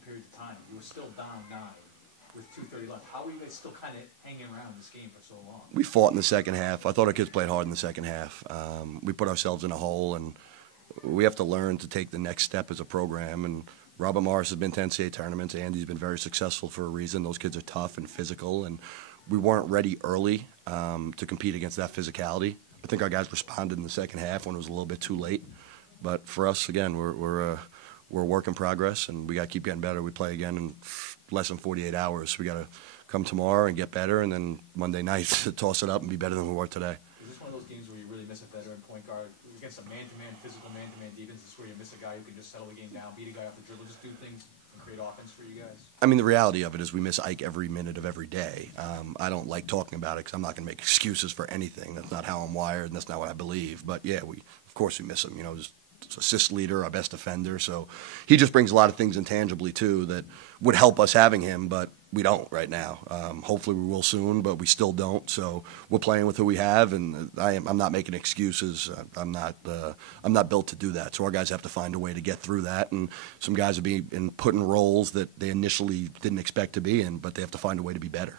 long periods of time. You were still down 9 with 2:30 left. How were you guys still kind of hanging around this game for so long? We fought in the second half. I thought our kids played hard in the second half. We put ourselves in a hole, and we have to learn to take the next step as a program. And Robert Morris has been to NCAA tournaments. Andy's been very successful for a reason. Those kids are tough and physical, and we weren't ready early to compete against that physicality. I think our guys responded in the second half when it was a little bit too late. But for us, again, we're a work in progress, and we got to keep getting better. We play again in less than 48 hours. We got to come tomorrow and get better, and then Monday night toss it up and be better than we were today. Is this one of those games where you really miss a veteran point guard against a man-to-man, physical man-to-man defense? Is where you miss a guy who can just settle the game down, beat a guy off the dribble, just do things and create offense for you guys? I mean, the reality of it is we miss Ike every minute of every day. I don't like talking about it because I'm not going to make excuses for anything. That's not how I'm wired, and that's not what I believe. But, yeah, of course we miss him. You know, just assist leader, our best defender. So he just brings a lot of things intangibly, too, that would help us having him, but we don't right now. Hopefully we will soon, but we still don't. So we're playing with who we have, and I'm not making excuses. I'm not built to do that. So our guys have to find a way to get through that, and some guys are being put in roles that they initially didn't expect to be in, but they have to find a way to be better.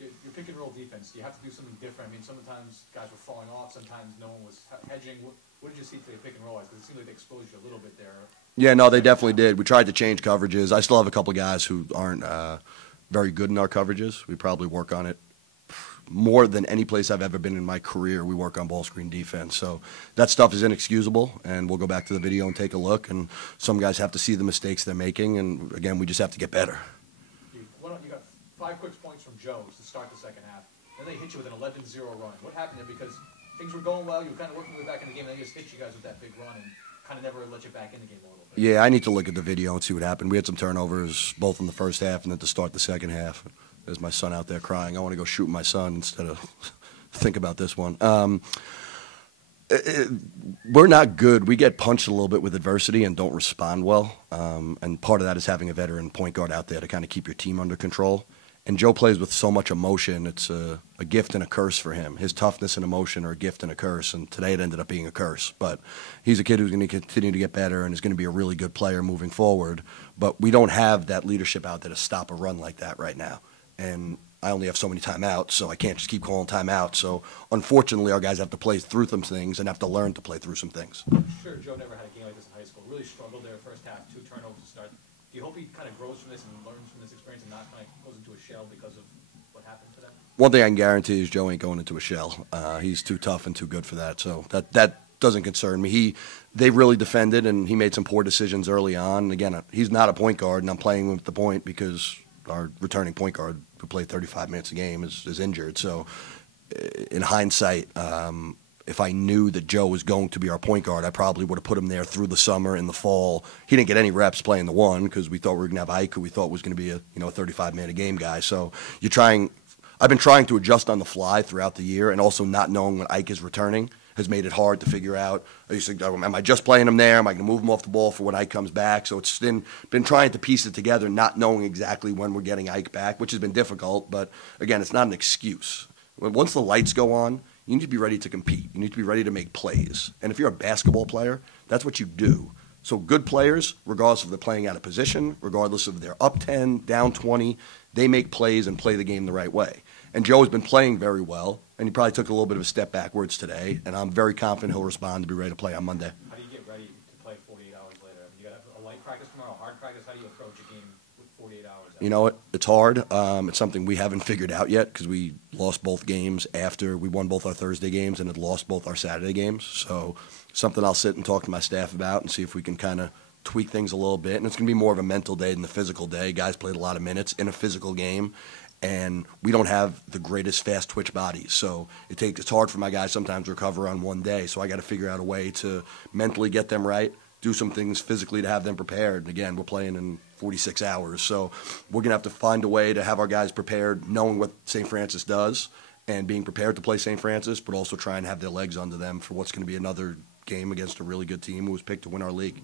Your pick and roll defense, you have to do something different. I mean, sometimes guys were falling off, sometimes no one was hedging. What did you see today, pick and roll? Because it seemed like they exposed you a little bit there. Yeah, no, they definitely did. We tried to change coverages. I still have a couple of guys who aren't very good in our coverages. We probably work on it more than any place I've ever been in my career. We work on ball screen defense. So that stuff is inexcusable, and we'll go back to the video and take a look. And some guys have to see the mistakes they're making, and, again, we just have to get better. You got 5 quick points from Joe to start the second half. Then they hit you with an 11-0 run. What happened there? Because things were going well. You were kind of working your way back in the game, and they just hit you guys with that big run and kind of never let you back in the game a little bit. Yeah, I need to look at the video and see what happened. We had some turnovers both in the first half and then to start the second half. There's my son out there crying. I want to go shoot my son instead of think about this one. We're not good. We get punched a little bit with adversity and don't respond well. And part of that is having a veteran point guard out there to kind of keep your team under control. And Joe plays with so much emotion. It's a gift and a curse for him. His toughness and emotion are a gift and a curse, and today it ended up being a curse. But he's a kid who's going to continue to get better and is going to be a really good player moving forward. But we don't have that leadership out there to stop a run like that right now. And I only have so many timeouts, so I can't just keep calling timeouts. So, unfortunately, our guys have to play through some things and have to learn to play through some things. I'm sure Joe never had a game like this in high school. Really struggled there first half, 2 turnovers to start. Do you hope he kind of grows from this and learns from this experience and not kind of goes into a shell because of what happened to them? One thing I can guarantee is Joe ain't going into a shell. He's too tough and too good for that. So that doesn't concern me. They really defended, and he made some poor decisions early on. Again, he's not a point guard, and I'm playing him at the point because our returning point guard who played 35 minutes a game is injured. So in hindsight, if I knew that Joe was going to be our point guard, I probably would have put him there through the summer and the fall. He didn't get any reps playing the 1 because we thought we were going to have Ike, who we thought was going to be a 35-minute-a-game guy. So I've been trying to adjust on the fly throughout the year, and also not knowing when Ike is returning has made it hard to figure out. Am I just playing him there? Am I going to move him off the ball for when Ike comes back? So it's been trying to piece it together, not knowing exactly when we're getting Ike back, which has been difficult. But, again, it's not an excuse. Once the lights go on, you need to be ready to compete. You need to be ready to make plays. And if you're a basketball player, that's what you do. So good players, regardless if they're playing out of position, regardless if they're up 10, down 20, they make plays and play the game the right way. And Joe has been playing very well, and he probably took a little bit of a step backwards today, and I'm very confident he'll respond to be ready to play on Monday. How do you get ready to play 48 hours later? I mean, you got a light practice tomorrow, a hard practice. How do you approach a game with 48 hours? You know what? It's hard. It's something we haven't figured out yet because we lost both games after we won both our Thursday games and had lost both our Saturday games. So something I'll sit and talk to my staff about and see if we can kind of tweak things a little bit. And it's going to be more of a mental day than the physical day. Guys played a lot of minutes in a physical game, and we don't have the greatest fast twitch bodies. So it's hard for my guys sometimes to recover on one day. So I got to figure out a way to mentally get them right, do some things physically to have them prepared. And again, we're playing in 46 hours. So we're going to have to find a way to have our guys prepared, knowing what St. Francis does and being prepared to play St. Francis, but also try and have their legs under them for what's going to be another game against a really good team who was picked to win our league.